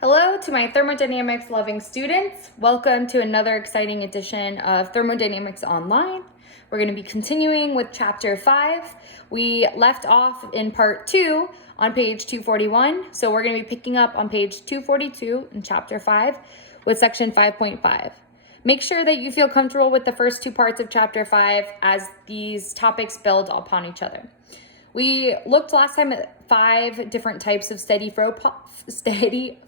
Hello to my thermodynamics loving students. Welcome to another exciting edition of Thermodynamics Online. We're going to be continuing with chapter 5. We left off in part 2 on page 241. So we're going to be picking up on page 242 in chapter 5 with section 5.5. Make sure that you feel comfortable with the first two parts of chapter 5 as these topics build upon each other. We looked last time at 5 different types of steady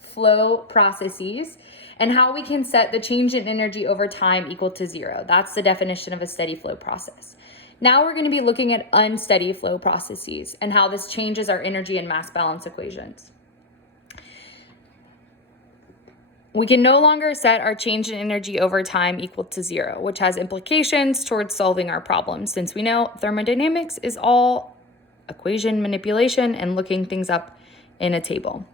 flow processes and how we can set the change in energy over time equal to 0. That's the definition of a steady flow process. Now we're going to be looking at unsteady flow processes and how this changes our energy and mass balance equations. We can no longer set our change in energy over time equal to 0, which has implications towards solving our problems, since we know thermodynamics is all equation manipulation and looking things up in a table.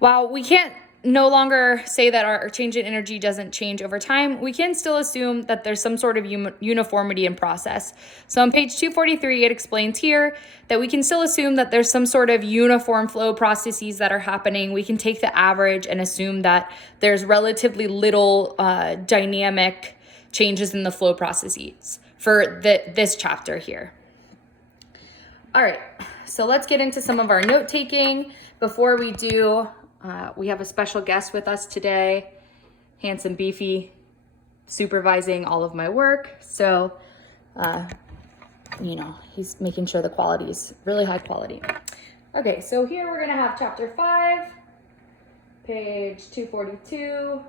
While we can't no longer say that our change in energy doesn't change over time, we can still assume that there's some sort of uniformity in process. So on page 243, it explains here that we can still assume that there's some sort of uniform flow processes that are happening. We can take the average and assume that there's relatively little dynamic changes in the flow processes for this chapter here. All right, so let's get into some of our note taking. Before we do, we have a special guest with us today, handsome beefy, supervising all of my work. So, he's making sure the quality is really high quality. Okay, so here we're gonna have chapter 5, page 242,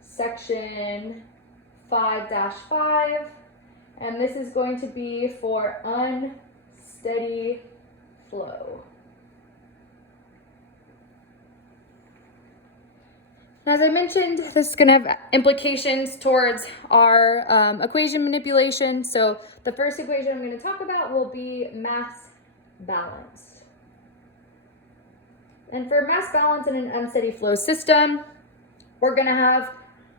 section 5-5, and this is going to be for unsteady flow. As I mentioned, this is going to have implications towards our equation manipulation. So the first equation I'm going to talk about will be mass balance. And for mass balance in an unsteady flow system, we're going to have,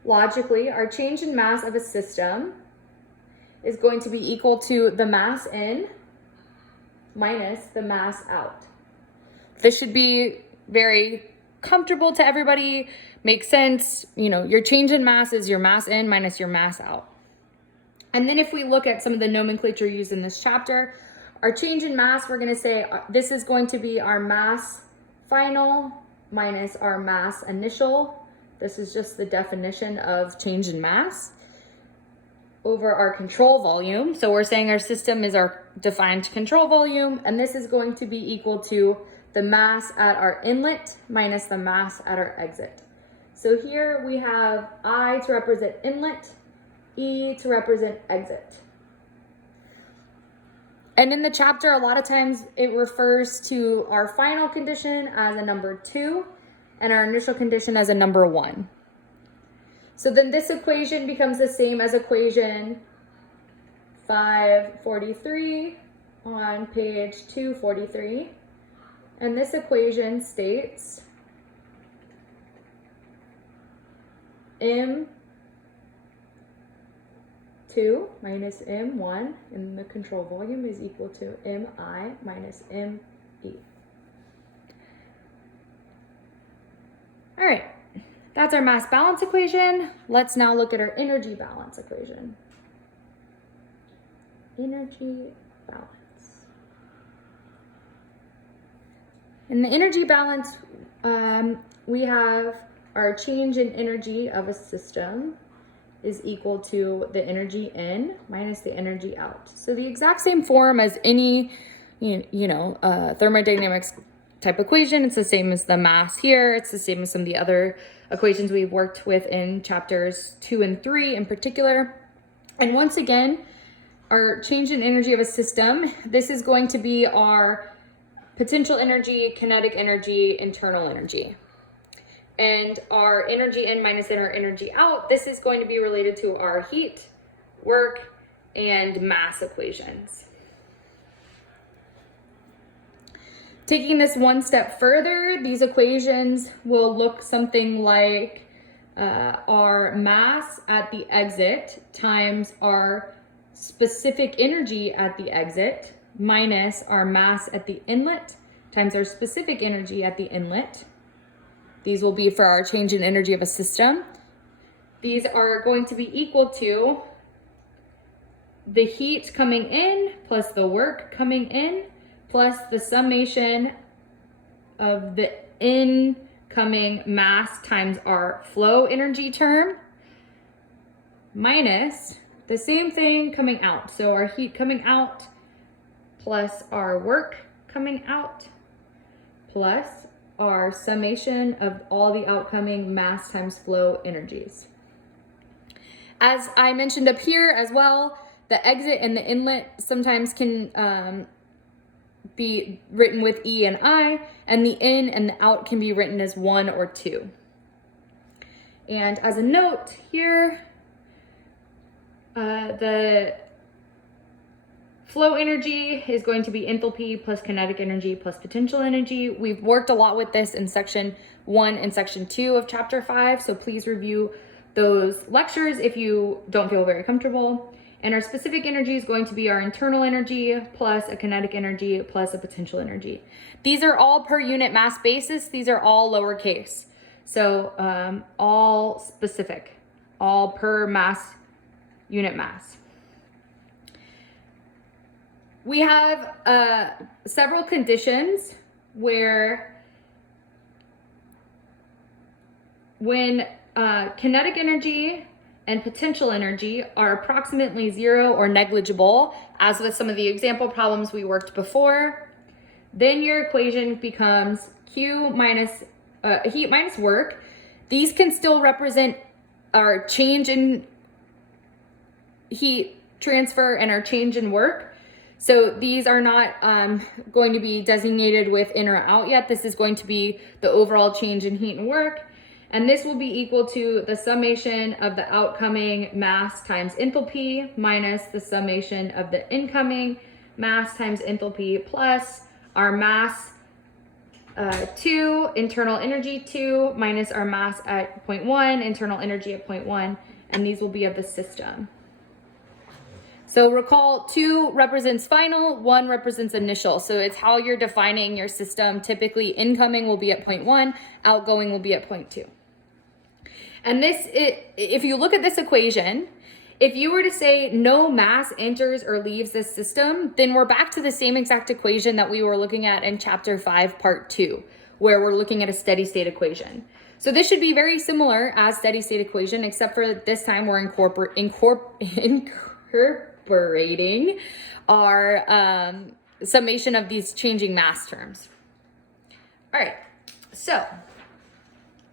logically, our change in mass of a system is going to be equal to the mass in minus the mass out. This should be very comfortable to everybody, makes sense. Your change in mass is your mass in minus your mass out. And then if we look at some of the nomenclature used in this chapter, our change in mass, we're going to say this is going to be our mass final minus our mass initial. This is just the definition of change in mass over our control volume. So we're saying our system is our defined control volume, and this is going to be equal to the mass at our inlet minus the mass at our exit. So here we have I to represent inlet, E to represent exit. And in the chapter, a lot of times it refers to our final condition as a number 2 and our initial condition as a number 1. So then this equation becomes the same as equation 543 on page 243. And this equation states M2 minus M1 in the control volume is equal to Mi minus Me. All right, that's our mass balance equation. Let's now look at our energy balance equation. Energy balance. In the energy balance, we have our change in energy of a system is equal to the energy in minus the energy out. So the exact same form as any, thermodynamics type equation. It's the same as the mass here. It's the same as some of the other equations we've worked with in chapters 2 and 3 in particular. And once again, our change in energy of a system, this is going to be our potential energy, kinetic energy, internal energy. And our energy in minus our energy out, this is going to be related to our heat, work, and mass equations. Taking this one step further, these equations will look something like our mass at the exit times our specific energy at the exit minus our mass at the inlet times our specific energy at the inlet These will be for our change in energy of a system. These are going to be equal to the heat coming in plus the work coming in plus the summation of the incoming mass times our flow energy term minus the same thing coming out. So our heat coming out plus our work coming out plus our summation of all the outcoming mass times flow energies. As I mentioned up here as well, the exit and the inlet sometimes can be written with E and I, and the in and the out can be written as 1 or 2. And as a note here, the flow energy is going to be enthalpy plus kinetic energy plus potential energy. We've worked a lot with this in section 1 and section 2 of chapter 5, so please review those lectures if you don't feel very comfortable. And our specific energy is going to be our internal energy plus a kinetic energy plus a potential energy. These are all per unit mass basis. These are all lowercase. So all specific, all per mass, unit mass. We have several conditions where when kinetic energy and potential energy are approximately 0 or negligible, as with some of the example problems we worked before, then your equation becomes Q minus heat minus work. These can still represent our change in heat transfer and our change in work. So these are not going to be designated with in or out yet. This is going to be the overall change in heat and work. And this will be equal to the summation of the outcoming mass times enthalpy minus the summation of the incoming mass times enthalpy plus our mass 2, internal energy 2, minus our mass at 0.1, internal energy at 0.1, and these will be of the system. So recall 2 represents final, 1 represents initial. So it's how you're defining your system. Typically incoming will be at 0.1, outgoing will be at 0.2. And if you look at this equation, if you were to say no mass enters or leaves this system, then we're back to the same exact equation that we were looking at in chapter 5, part 2, where we're looking at a steady state equation. So this should be very similar as steady state equation, except for this time we're incorporating our summation of these changing mass terms. All right, so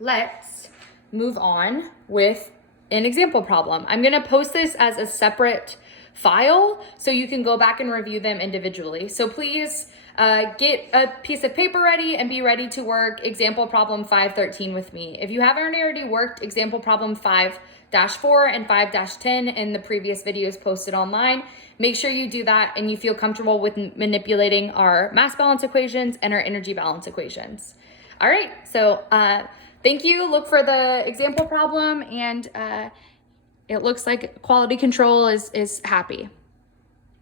let's move on with an example problem. I'm gonna post this as a separate file so you can go back and review them individually. So please get a piece of paper ready and be ready to work example problem 513 with me. If you haven't already worked example problem 5-4 and 5-10 in the previous videos posted online, make sure you do that and you feel comfortable with manipulating our mass balance equations and our energy balance equations. All right, so thank you. Look for the example problem, and it looks like quality control is happy.